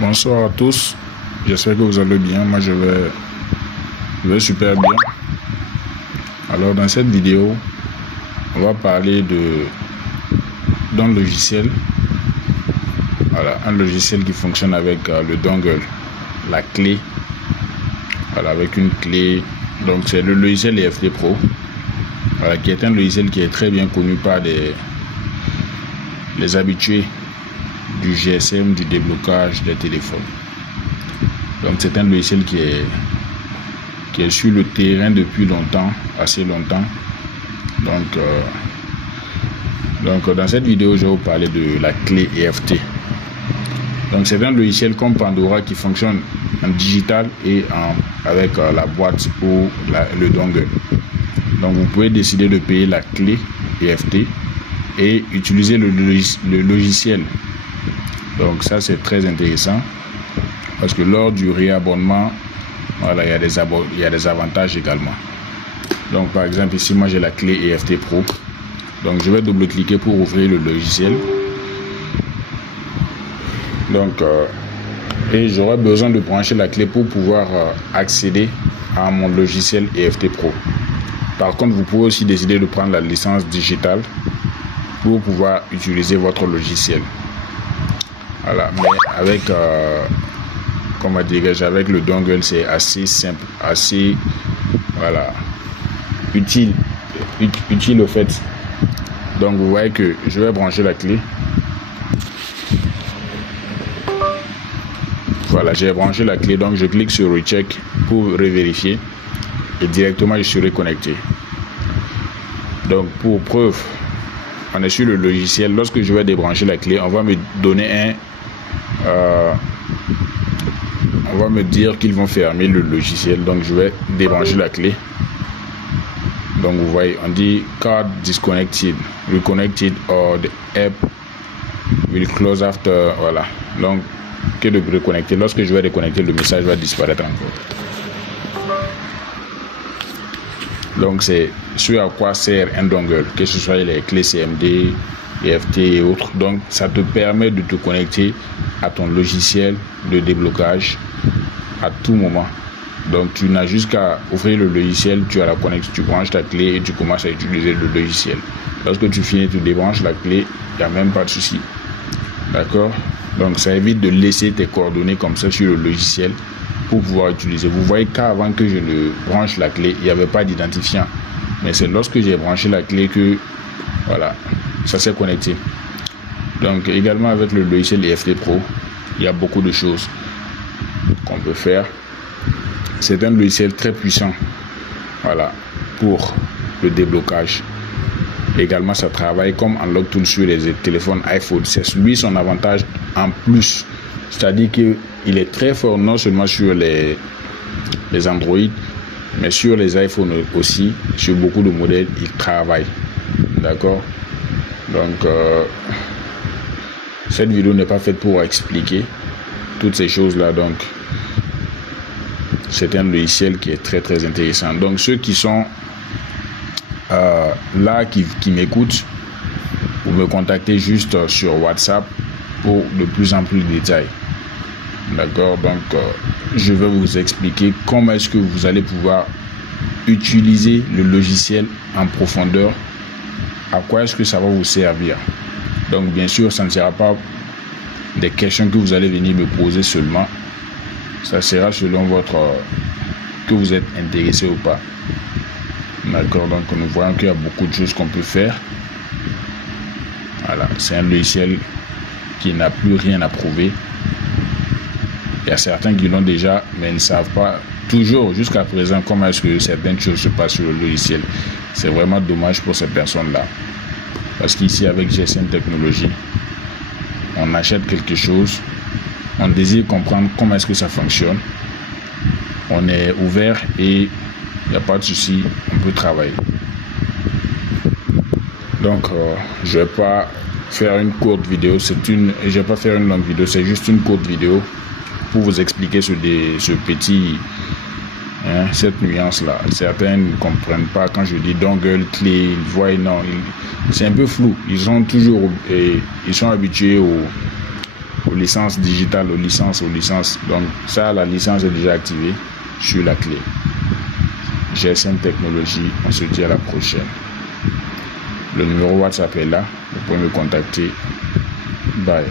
Bonsoir à tous, j'espère que vous allez bien. Moi je vais super bien. Alors dans cette vidéo, on va parler d'un logiciel. Voilà, un logiciel qui fonctionne avec le dongle, la clé. Voilà, avec une clé. Donc c'est le logiciel EFT Pro. Voilà, qui est un logiciel qui est très bien connu par les habitués du GSM, du déblocage des téléphones. Donc c'est un logiciel qui est sur le terrain depuis longtemps, assez longtemps. Donc dans cette vidéo, je vais vous parler de la clé EFT. Donc c'est un logiciel comme Pandora qui fonctionne en digital et avec la boîte ou le dongle. Donc vous pouvez décider de payer la clé EFT et utiliser le logiciel. Donc ça c'est très intéressant parce que lors du réabonnement, voilà, il y a des avantages également. Donc par exemple ici moi j'ai la clé EFT Pro. Donc je vais double-cliquer pour ouvrir le logiciel. Donc et j'aurai besoin de brancher la clé pour pouvoir accéder à mon logiciel EFT Pro. Par contre, vous pouvez aussi décider de prendre la licence digitale pour pouvoir utiliser votre logiciel. Voilà, mais avec avec le dongle, c'est assez simple, assez utile au fait. Donc vous voyez que je vais brancher la clé. Voilà, j'ai branché la clé, donc je clique sur Recheck pour revérifier et directement je serai connecté. Donc pour preuve, on est sur le logiciel. Lorsque je vais débrancher la clé, on va me donner on va me dire qu'ils vont fermer le logiciel. Donc je vais débrancher la clé. Donc vous voyez, on dit card disconnected, reconnected or the app will close after. Voilà, donc que de reconnecter. Lorsque je vais reconnecter, le message va disparaître encore. Donc c'est ce à quoi sert un dongle, que ce soit les clés CMD, EFT et autres. Donc ça te permet de te connecter à ton logiciel de déblocage à tout moment. Donc tu n'as juste qu'à ouvrir le logiciel, tu as la connexion, tu branches ta clé et tu commences à utiliser le logiciel. Lorsque tu finis, tu débranches la clé, il n'y a même pas de souci. D'accord? Donc ça évite de laisser tes coordonnées comme ça sur le logiciel pour pouvoir utiliser. Vous voyez qu'avant que je ne branche la clé, il n'y avait pas d'identifiant. Mais c'est lorsque j'ai branché la clé que voilà, ça s'est connecté. Donc également avec le logiciel EFT Pro, il y a beaucoup de choses qu'on peut faire. C'est un logiciel très puissant, voilà, pour le déblocage. Également, ça travaille comme Unlock Tool sur les téléphones iPhone. C'est lui son avantage en plus. C'est-à-dire qu'il est très fort non seulement sur les Android, mais sur les iPhones aussi. Sur beaucoup de modèles, il travaille. D'accord? Donc, cette vidéo n'est pas faite pour expliquer toutes ces choses-là. Donc, c'est un logiciel qui est très très intéressant. Donc, ceux qui sont là, qui m'écoutent, vous me contactez juste sur WhatsApp pour de plus en plus de détails. D'accord? Donc je vais vous expliquer comment est-ce que vous allez pouvoir utiliser le logiciel en profondeur, à quoi est-ce que ça va vous servir. Donc bien sûr, ça ne sera pas des questions que vous allez venir me poser seulement, ça sera selon que vous êtes intéressé ou pas. D'accord, donc nous voyons qu'il y a beaucoup de choses qu'on peut faire. Voilà, c'est un logiciel qui n'a plus rien à prouver. Il y a certains qui l'ont déjà, mais ne savent pas toujours jusqu'à présent comment est-ce que certaines choses se passent sur le logiciel. C'est vraiment dommage pour ces personnes-là. Parce qu'ici, avec GSM Technologie, on achète quelque chose, on désire comprendre comment est-ce que ça fonctionne. On est ouvert et il n'y a pas de souci, on peut travailler. Donc, je ne vais pas faire une courte vidéo, je vais pas faire une longue vidéo, c'est juste une courte vidéo pour vous expliquer ce petit, cette nuance-là. Certains ne comprennent pas quand je dis dongle, clé, ils voient, non, c'est un peu flou. Ils sont habitués aux licences digitales, aux licences. Donc ça, la licence est déjà activée sur la clé. GSM Technologie, on se dit à la prochaine. Le numéro WhatsApp est là, vous pouvez me contacter. Bye.